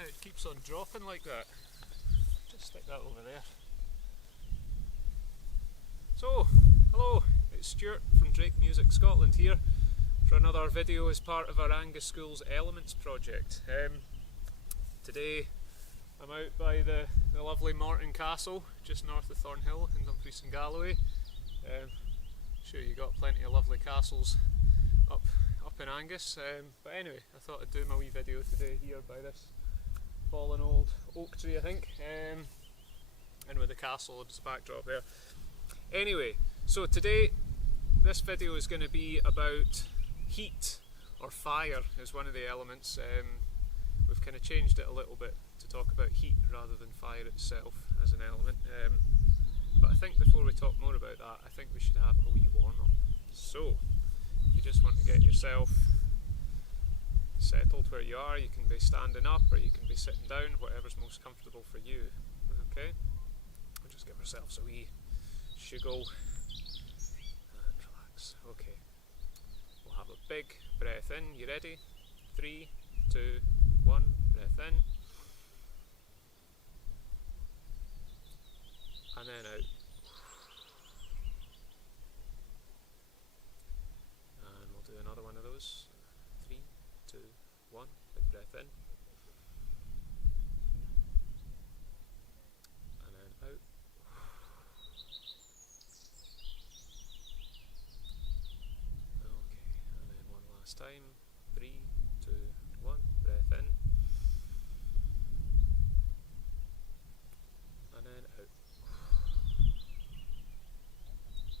how it keeps on dropping like that. Just stick that over there. So, hello, it's Stuart from Drake Music Scotland here for another video as part of our Angus School's Elements project. Today I'm out by the lovely Morton Castle, just north of Thornhill in Dumfries and Galloway. Sure you got plenty of lovely castles up in Angus, but anyway, I thought I'd do my wee video today here by this fallen old oak tree, I think, and with the castle as a backdrop there. Anyway, so today this video is going to be about heat, or fire is one of the elements. We've kind of changed it a little bit to talk about heat rather than fire itself as an element, but I think before we talk more about that, I think we should have a wee warm up. So you just want to get yourself settled where you are. You can be standing up or you can be sitting down, whatever's most comfortable for you. Okay, we'll just give ourselves a wee shuggle and relax. Okay, we'll have a big breath in. You ready? 3, 2, 1, breath in and then out. Do another one of those. 3, 2, 1. Big breath in. And then out. Okay, and then one last time. 3, 2, 1. Breath in. And then out.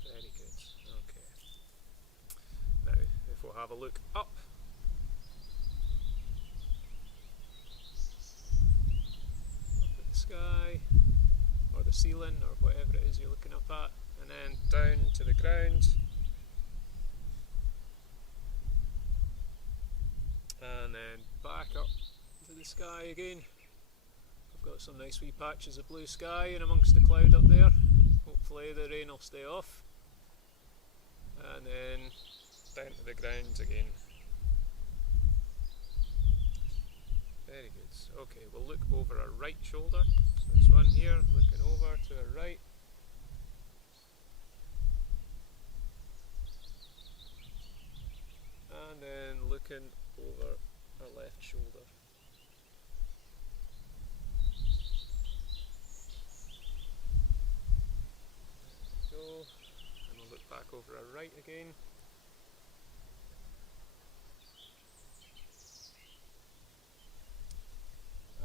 Very good. Okay. Now, if we'll have a look up. Up at the sky, or the ceiling, or whatever it is you're looking up at, and then down to the ground. And then back up to the sky again. I've got some nice wee patches of blue sky in amongst the cloud up there. Hopefully the rain will stay off. And then down to the ground again. Very good. Okay, we'll look over our right shoulder. So this one here, looking over to our right. And then looking over our left shoulder. There we go. And we'll look back over our right again.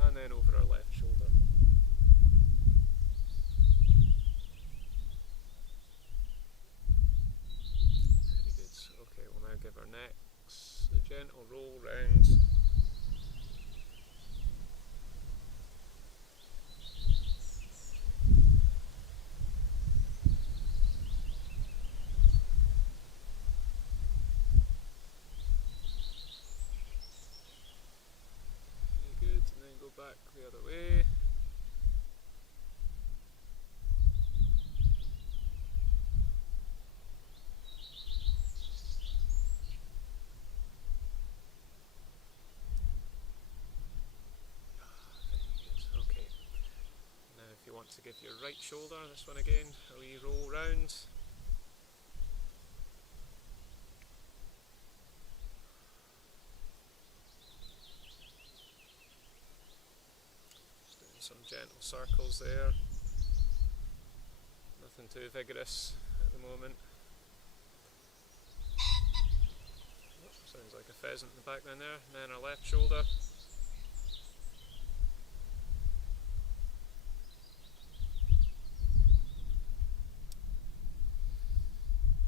And then over our left shoulder. Very good. Okay, we'll now give our necks a gentle roll round. Back the other way. Okay. Now if you want to give your right shoulder, this one again, a wee roll round. Some gentle circles there, nothing too vigorous at the moment. Oh, sounds like a pheasant in the background there. And then our left shoulder.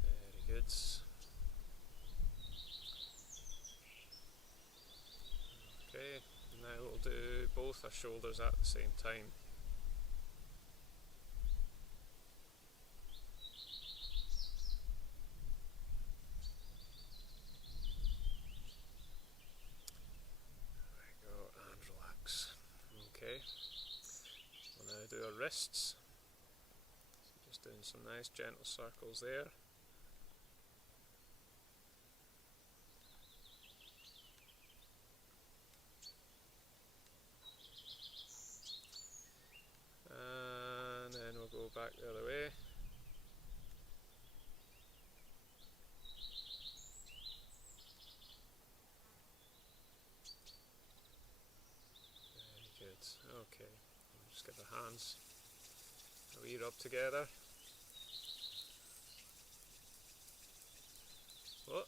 Very good. Okay. Now we'll do both our shoulders at the same time. There we go, and relax. Okay, we'll now do our wrists. So just doing some nice gentle circles there. back the other way. Very good. Okay, we'll just get the hands a wee rub together. Oh,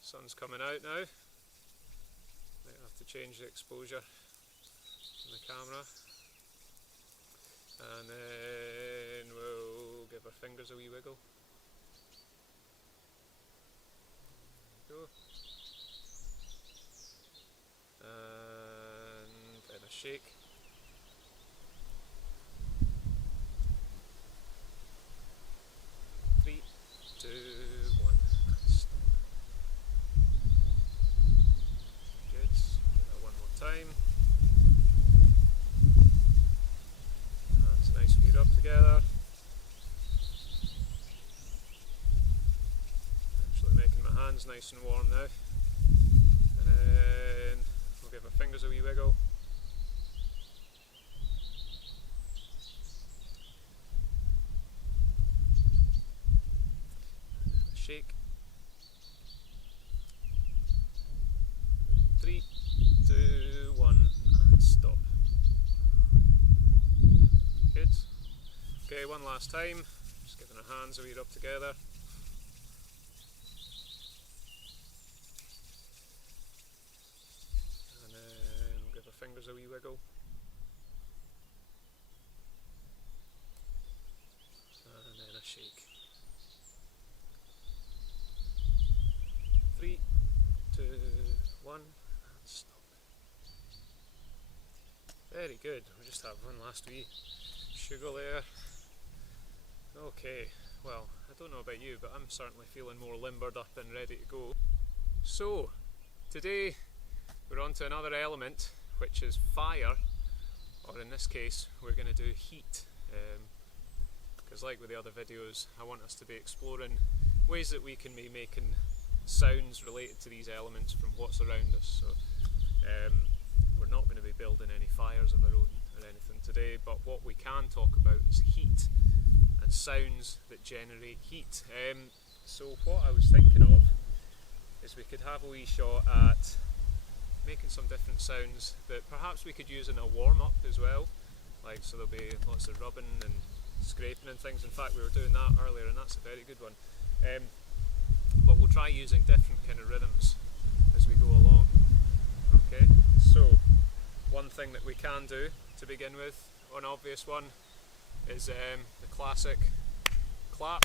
sun's coming out now. Might have to change the exposure on the camera. And then we'll give our fingers a wee wiggle. There we go. And a shake. 3, 2, 1. Stop. Good. Do that one more time. Hands nice wee rub together. Actually making my hands nice and warm now. And then we'll give our fingers a wee wiggle. Shake. 3, 2, 1, and stop. Good. Okay, one last time. Just giving our hands a wee rub together. And then we'll give our fingers a wee wiggle. And then a shake. 3, 2, 1, and stop. Very good. We'll just have one last wee sugar there. Okay, well, I don't know about you, but I'm certainly feeling more limbered up and ready to go. So, today we're on to another element, which is fire, or in this case, we're going to do heat. Because like with the other videos, I want us to be exploring ways that we can be making sounds related to these elements from what's around us. So we're not going to be building any fires of our own or anything today, but what we can talk about is heat and sounds that generate heat. So what I was thinking of is we could have a wee shot at making some different sounds that perhaps we could use in a warm-up as well. Like, so there'll be lots of rubbing and scraping and things. In fact, we were doing that earlier and that's a very good one. But we'll try using different kind of rhythms as we go along. Okay, so one thing that we can do to begin with, an obvious one, is the classic clap.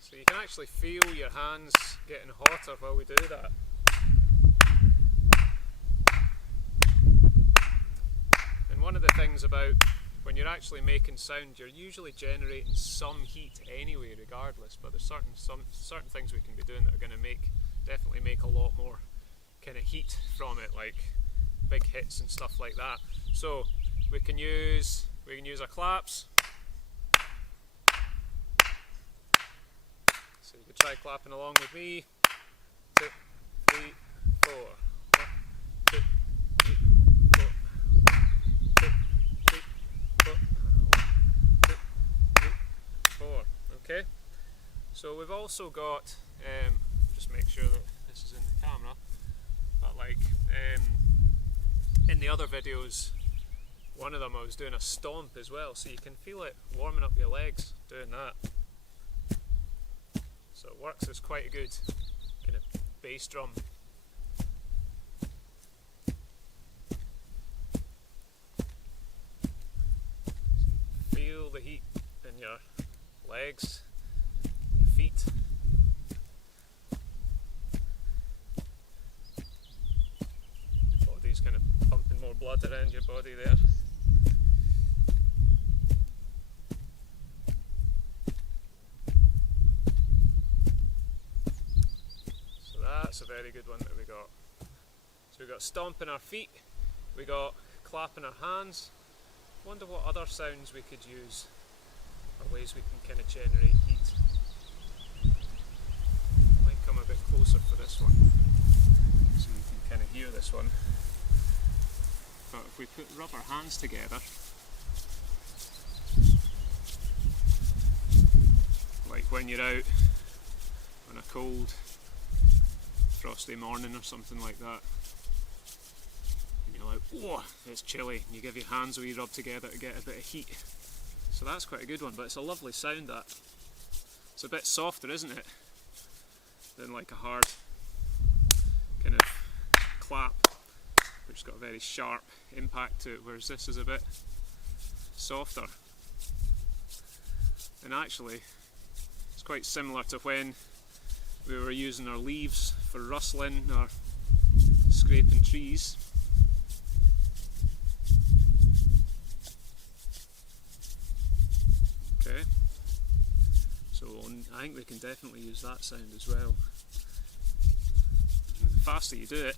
So you can actually feel your hands getting hotter while we do that. And one of the things about when you're actually making sound, you're usually generating some heat anyway, regardless. But there's certain things we can be doing that are going to definitely make a lot more kind of heat from it, like big hits and stuff like that. So we can use our claps. So you could try clapping along with me. 2, 3, 4. 1, 2, 3, 4. 1, 2, 3, 4. 1, 2, 3, 4. Okay. So we've also got, just make sure that this is in the camera, but like in the other videos, one of them I was doing a stomp as well, so you can feel it warming up your legs doing that. So it works as quite a good kind of bass drum. So feel the heat in your legs, your feet. Your body's kind of pumping more blood around your body there. That's a very good one that we got. So we got stomping our feet, we got clapping our hands. Wonder what other sounds we could use, or ways we can kind of generate heat. Might come a bit closer. closer for this one, so you can kind of hear this one. But if we put rubber hands together, like when you're out on a cold, frosty morning or something like that, and you're like, whoa, it's chilly, and you give your hands a wee rub together to get a bit of heat. So that's quite a good one, but it's a lovely sound that. It's a bit softer, isn't it, than like a hard kind of clap, which has got a very sharp impact to it, whereas this is a bit softer. And actually, it's quite similar to when we were using our leaves for rustling or scraping trees. Okay, so I think we can definitely use that sound as well. And the faster you do it,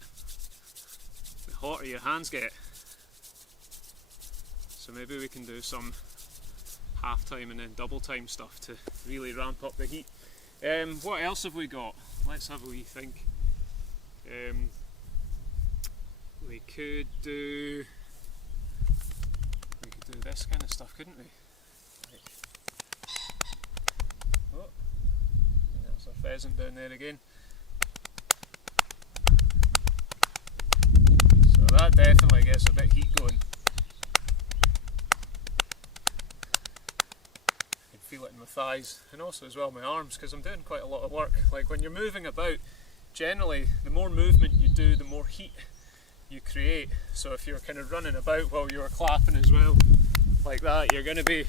the hotter your hands get. So maybe we can do some half time and then double time stuff to really ramp up the heat. What else have we got? Let's have a wee think. We could do this kind of stuff, couldn't we? Oh, that's our pheasant down there again. So that definitely gets a bit of heat going. I can feel it in my thighs and also as well my arms, because I'm doing quite a lot of work. Like when you're moving about, generally the more movement you do, the more heat you create. So if you're kind of running about while you're clapping as well, like that, you're going to be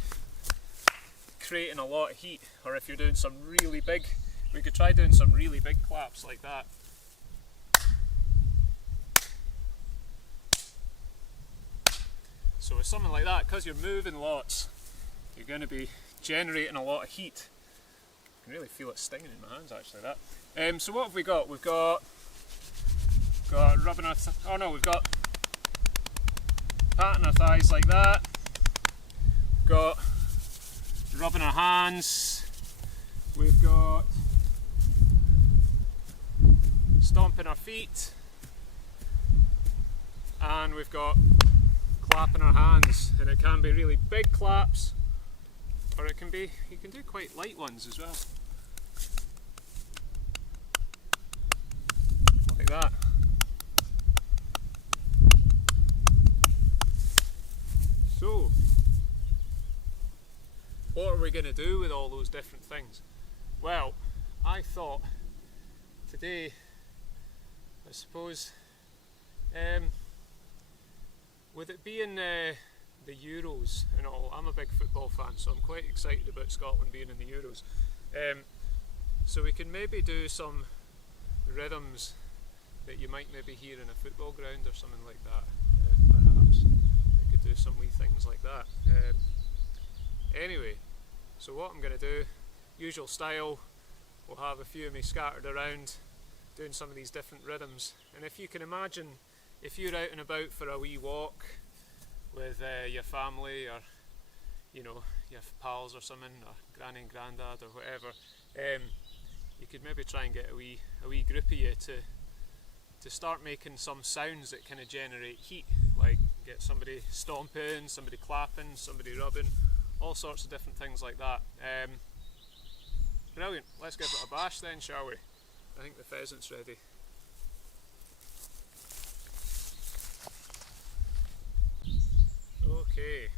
creating a lot of heat. Or if you're doing some really big, we could try doing some really big claps like that. So with something like that, because you're moving lots, you're going to be generating a lot of heat. I can really feel it stinging in my hands actually, that. So what have we got? We've got rubbing our, we've got patting our thighs like that. We've got rubbing our hands. We've got stomping our feet. And we've got clapping our hands. And it can be really big claps, or it can be, you can do quite light ones as well. Like that. So, what are we going to do with all those different things? Well, I thought today, I suppose, with it being the Euros and all, I'm a big football fan, so I'm quite excited about Scotland being in the Euros. So we can maybe do some rhythms that you might maybe hear in a football ground or something like that, perhaps. We could do some wee things like that. Anyway, so what I'm going to do, usual style, we'll have a few of me scattered around doing some of these different rhythms. And if you can imagine, if you're out and about for a wee walk with your family, or you know, your pals or something, or granny and granddad or whatever, you could maybe try and get a wee group of you to start making some sounds that kind of generate heat, like get somebody stomping, somebody clapping, somebody rubbing, all sorts of different things like that. Brilliant, let's give it a bash then, shall we? I think the pheasant's ready. Okay,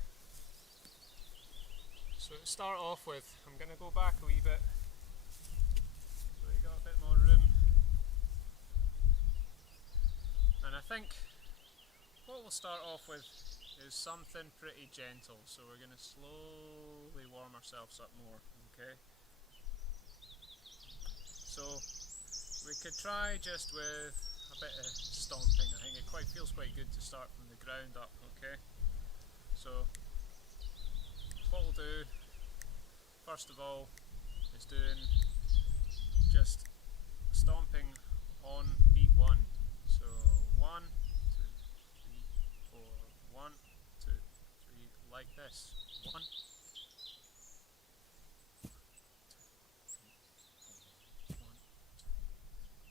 so to start off with, I'm going to go back a wee bit so we got a bit more room, and I think what we'll start off with is something pretty gentle, so we're going to slowly warm ourselves up more, okay? So we could try just with a bit of stomping. I think it feels quite good to start from the ground up, okay? So what we'll do first of all is doing just stomping on beat 1. So 1, 2, 3, 4, 1, 2, 3, like this. 1, 2, 3, 4, 1, 2, 3,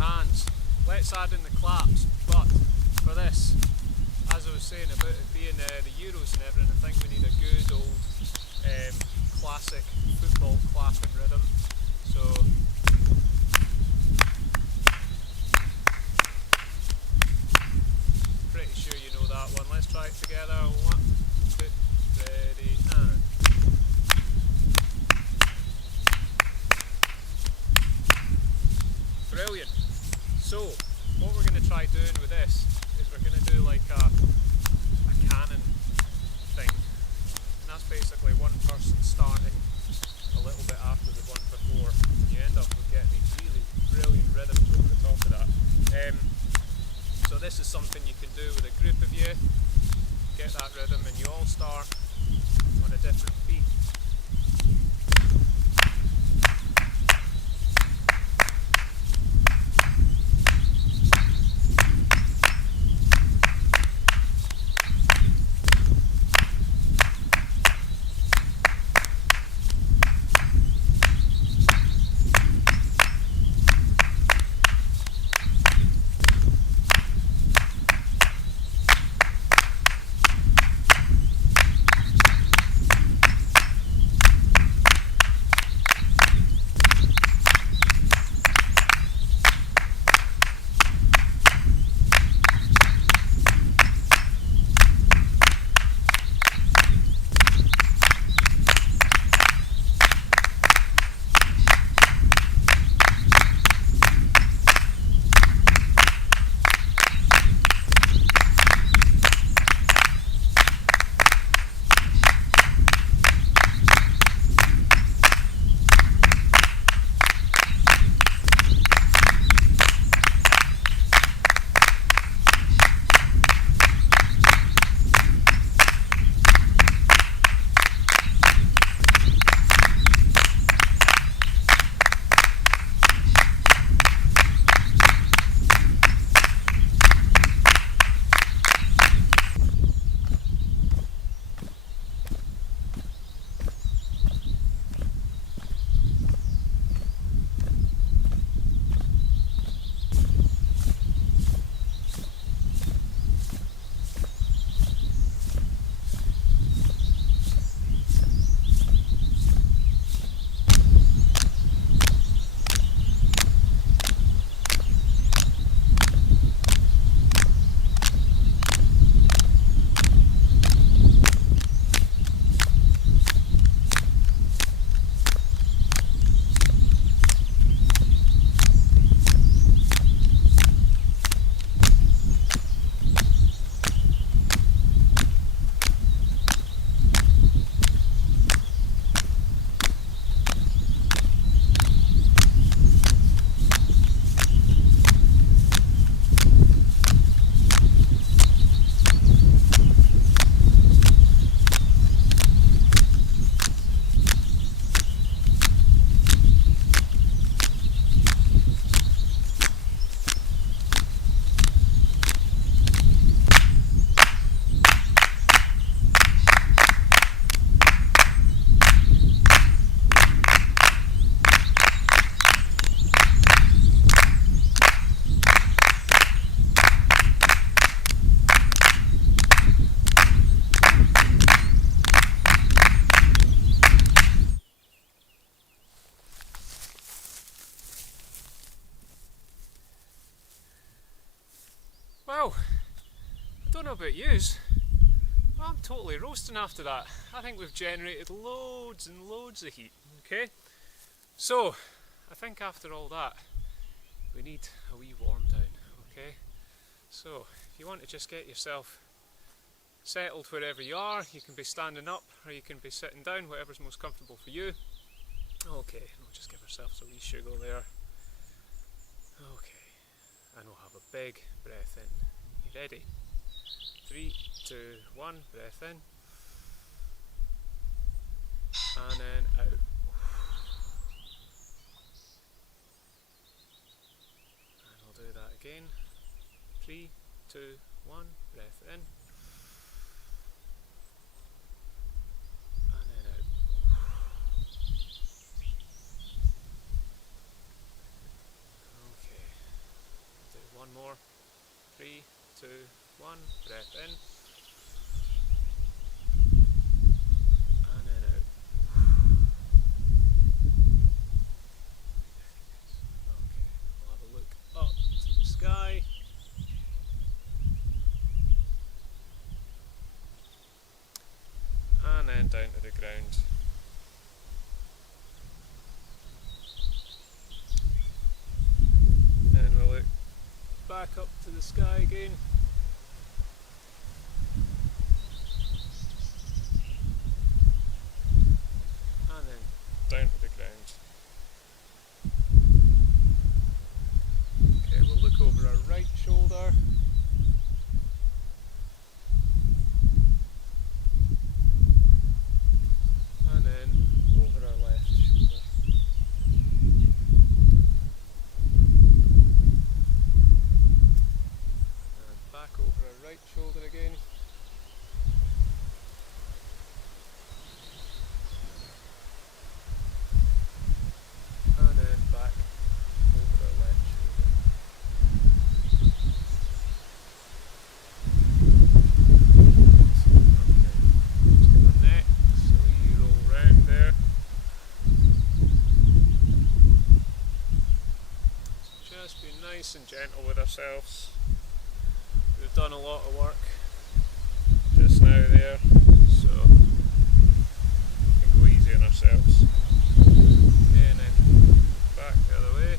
our hands. Let's add in the claps, but for this, as I was saying about it being the Euros and everything, I think we need a good old classic football clapping rhythm. So pretty sure you know that one. Let's try it together. 1, 2, ready, and brilliant. So what we're going to try doing with this is we're going to do like a canon thing, and that's basically one person starting a little bit after the one before, and you end up with getting these really brilliant rhythms over the top of that. So this is something you can do with a group of you, get that rhythm, and you all start on a different beat. Well, I don't know about yous, but I'm totally roasting after that. I think we've generated loads and loads of heat, okay? So, I think after all that, we need a wee warm down, okay? So, if you want to just get yourself settled wherever you are, you can be standing up or you can be sitting down, whatever's most comfortable for you. Okay, we'll just give ourselves a wee sugar there. Okay, and we'll have a big breath in. You ready? 3, 2, 1, breath in. And then out. And we'll do that again. 3, 2, 1, breath in. And then out. Okay. 3, 2, 1, breath in. And then out. Okay, we'll have a look up to the sky. And then down to the ground. Then we'll look back up to the sky again. And then down to the ground. Okay, we'll look over our right shoulder. And then over our left shoulder. And back over our right shoulder again. And then back over our left shoulder. Okay, let's get our neck, so we roll round there. So just be nice and gentle with ourselves. We've done a lot of work just now there, so we can go easy on ourselves. Okay, and then back the other way.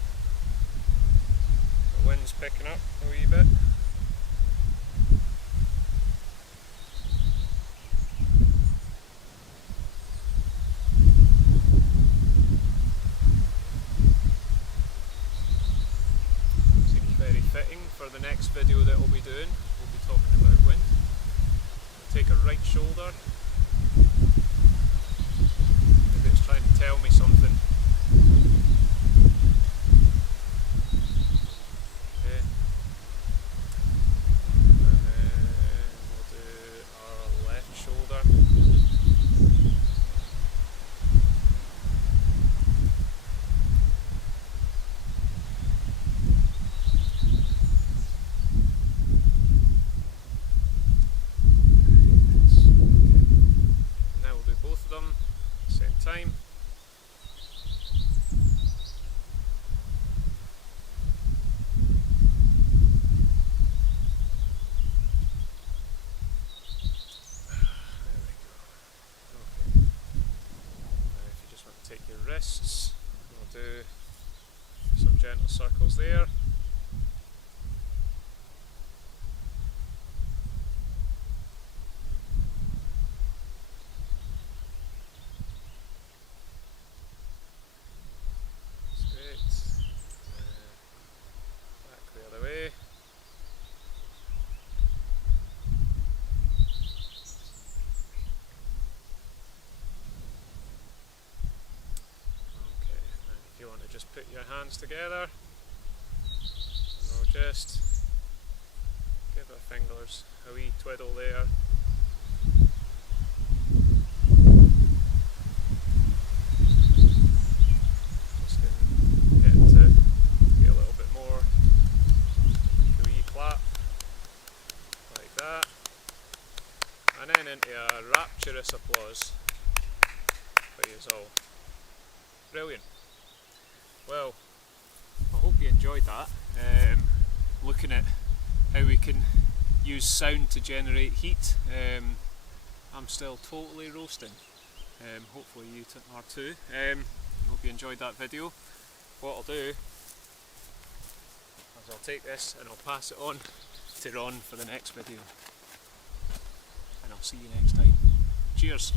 The wind's picking up a wee bit. Seems very fitting for the next video that we'll be doing. We'll be talking about wind. We'll take our right shoulder. Maybe it's trying to tell me something. Okay. And then we'll do our left shoulder. Now we'll do both of them at the same time. There we go. Okay. Now if you just want to take your wrists, we'll do some gentle circles there. That's great. Back the other way. Okay, and if you want to just put your hands together, and we'll just give our fingers a wee twiddle there. Just gonna get to get a little bit more. A wee clap, like that. And then into a rapturous applause for you all. Brilliant. Well, I hope you enjoyed that. Looking at how we can use sound to generate heat. I'm still totally roasting. Hopefully you are too. I hope you enjoyed that video. What I'll do is I'll take this and I'll pass it on to Ron for the next video. And I'll see you next time. Cheers.